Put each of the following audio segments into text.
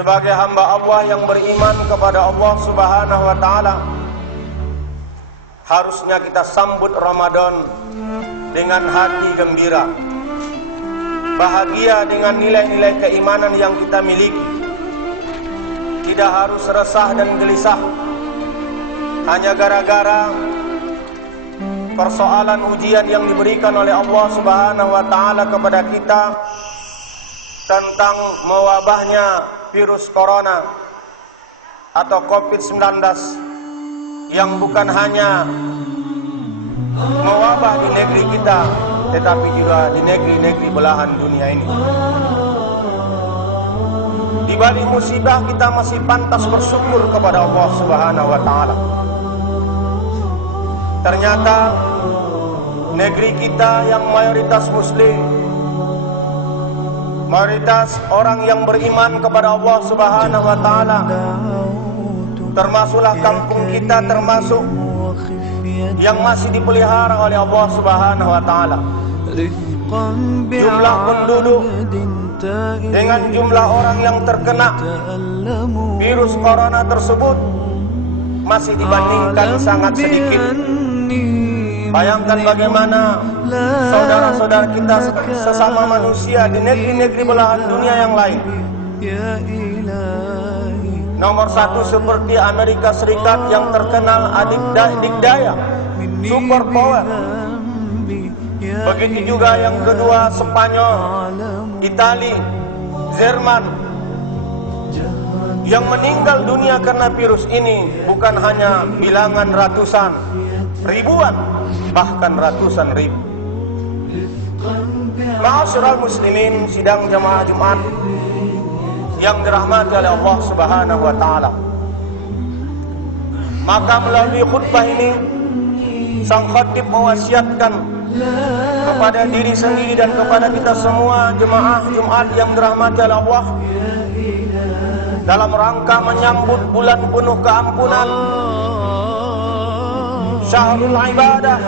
sebagai hamba Allah yang beriman kepada Allah Subhanahu wa taala, harusnya kita sambut Ramadan dengan hati gembira, bahagia dengan nilai-nilai keimanan yang kita miliki. Tidak harus resah dan gelisah hanya gara-gara persoalan ujian yang diberikan oleh Allah Subhanahu wa taala kepada kita tentang mewabahnya virus corona atau COVID-19 yang bukan hanya mewabah di negeri kita, tetapi juga di negeri-negeri belahan dunia ini. Di balik musibah kita masih pantas bersyukur kepada Allah Subhanahu wa taala. Ternyata negeri kita yang mayoritas muslim, mayoritas orang yang beriman kepada Allah Subhanahu wa taala, termasuklah kampung kita termasuk yang masih dipelihara oleh Allah Subhanahu wa taala. Jumlah penduduk dengan jumlah orang yang terkena virus corona tersebut masih dibandingkan sangat sedikit. Bayangkan bagaimana saudara-saudara kita sesama manusia di negeri-negeri belahan dunia yang lain. Nomor satu seperti Amerika Serikat yang terkenal adidaya, super power. Begitu juga yang kedua Spanyol, Italia, Jerman. Yang meninggal dunia karena virus ini bukan hanya bilangan ratusan, ribuan, bahkan ratusan ribu. Ma'asyiral muslimin, sidang jamaah Jumat yang dirahmati oleh Allah Subhanahu wa taala. Maka melalui khutbah ini sang khatib mewasiatkan kepada diri sendiri dan kepada kita semua jemaah Jumat yang dirahmati oleh Allah, dalam rangka menyambut bulan penuh keampunan, Syahrul Ibadah,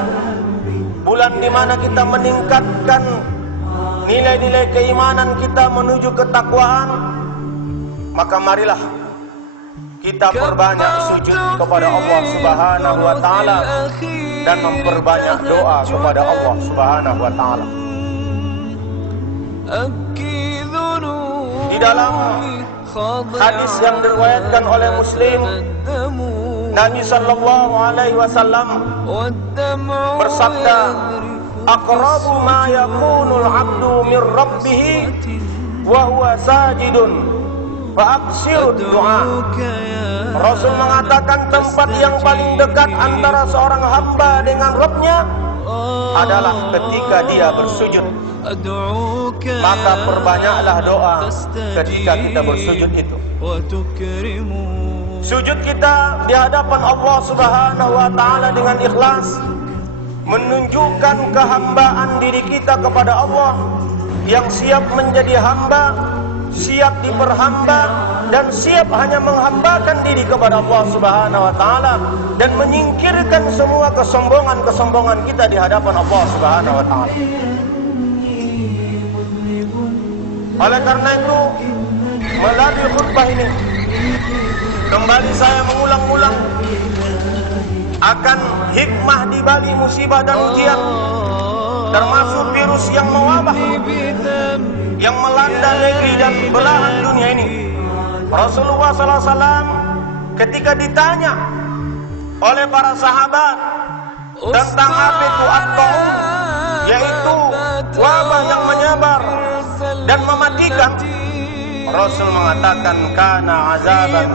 bulan di mana kita meningkatkan nilai-nilai keimanan kita menuju ketakwaan. Maka marilah kita perbanyak sujud kepada Allah Subhanahu wa taala dan memperbanyak doa kepada Allah Subhanahu wa taala. Di dalam hadis yang diriwayatkan oleh Muslim, Nabi sallallahu alaihi wasallam bersabda, "Aqrabu ma yakunul 'abdu min rabbih wa huwa sajidun fa aqsirud du'a." Rasul mengatakan tempat yang paling dekat antara seorang hamba dengan Rabb-nya adalah ketika dia bersujud. Maka perbanyaklah doa ketika kita bersujud itu. Sujud kita di hadapan Allah Subhanahu wa taala dengan ikhlas menunjukkan kehambaan diri kita kepada Allah, yang siap menjadi hamba, siap diperhamba, dan siap hanya menghambakan diri kepada Allah Subhanahu wa taala dan menyingkirkan semua kesombongan-kesombongan kita di hadapan Allah Subhanahu wa taala. Oleh karena itu, melalui khutbah ini kembali saya mengulang-ulang akan hikmah di balik musibah dan ujian, termasuk virus yang mewabah yang melanda negeri dan belahan dunia ini. Rasulullah SAW ketika ditanya oleh para sahabat tentang apa itu at-ta'un, yaitu wabah yang menyebar dan mematikan, Rasul mengatakan kana azaban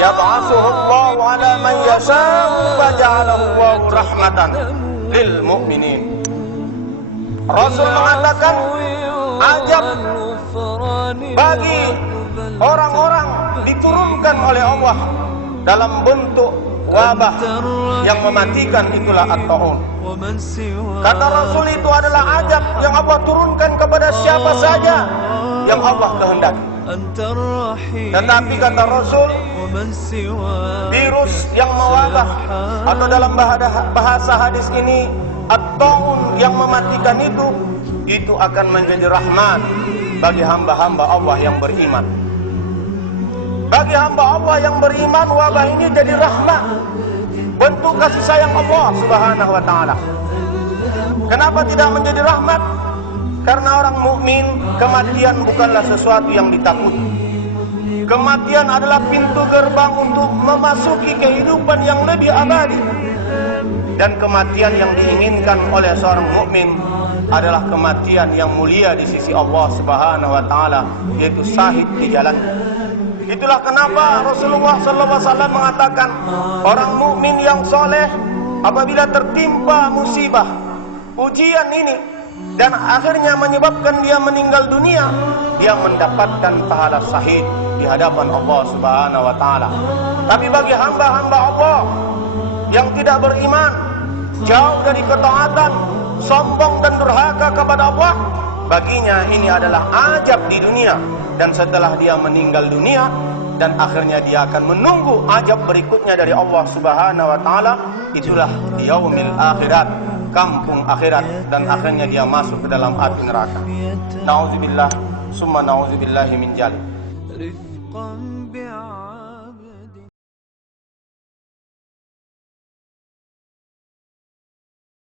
yab'atsuhu Allahu 'ala man yasha'u wa ja'alahu Allahu rahmatan lil mu'minin. Rasul mengatakan azab bagi orang-orang diturunkan oleh Allah dalam bentuk wabah yang mematikan, itulah at-ta'un. Kata Rasul, itu adalah azab yang Allah turunkan kepada siapa saja yang Allah kehendaki. Tetapi kata Rasul, virus yang mewabah atau dalam bahasa hadis ini at-ta'un yang mematikan itu akan menjadi rahmat bagi hamba-hamba Allah yang beriman. Bagi hamba Allah yang beriman, wabah ini jadi rahmat, bentuk kasih sayang Allah Subhanahu wa taala. Kenapa tidak menjadi rahmat? Karena orang mukmin, kematian bukanlah sesuatu yang ditakuti. Kematian adalah pintu gerbang untuk memasuki kehidupan yang lebih abadi. Dan kematian yang diinginkan oleh seorang mukmin adalah kematian yang mulia di sisi Allah Subhanahu wa taala, yaitu syahid di jalan. Itulah kenapa Rasulullah SAW mengatakan, orang mukmin yang soleh apabila tertimpa musibah, ujian ini, dan akhirnya menyebabkan dia meninggal dunia, dia mendapatkan pahala syahid di hadapan Allah Subhanahu wa taala. Tapi bagi hamba-hamba Allah yang tidak beriman, jauh dari ketaatan, sombong dan durhaka kepada Allah, baginya ini adalah ajab di dunia, dan setelah dia meninggal dunia, dan akhirnya dia akan menunggu ajab berikutnya dari Allah Subhanahu wa taala, itulah yaumil akhirat, kampung akhirat, dan akhirnya dia masuk ke dalam api neraka. Nauzubillah summa nauzubillahi min dzalik.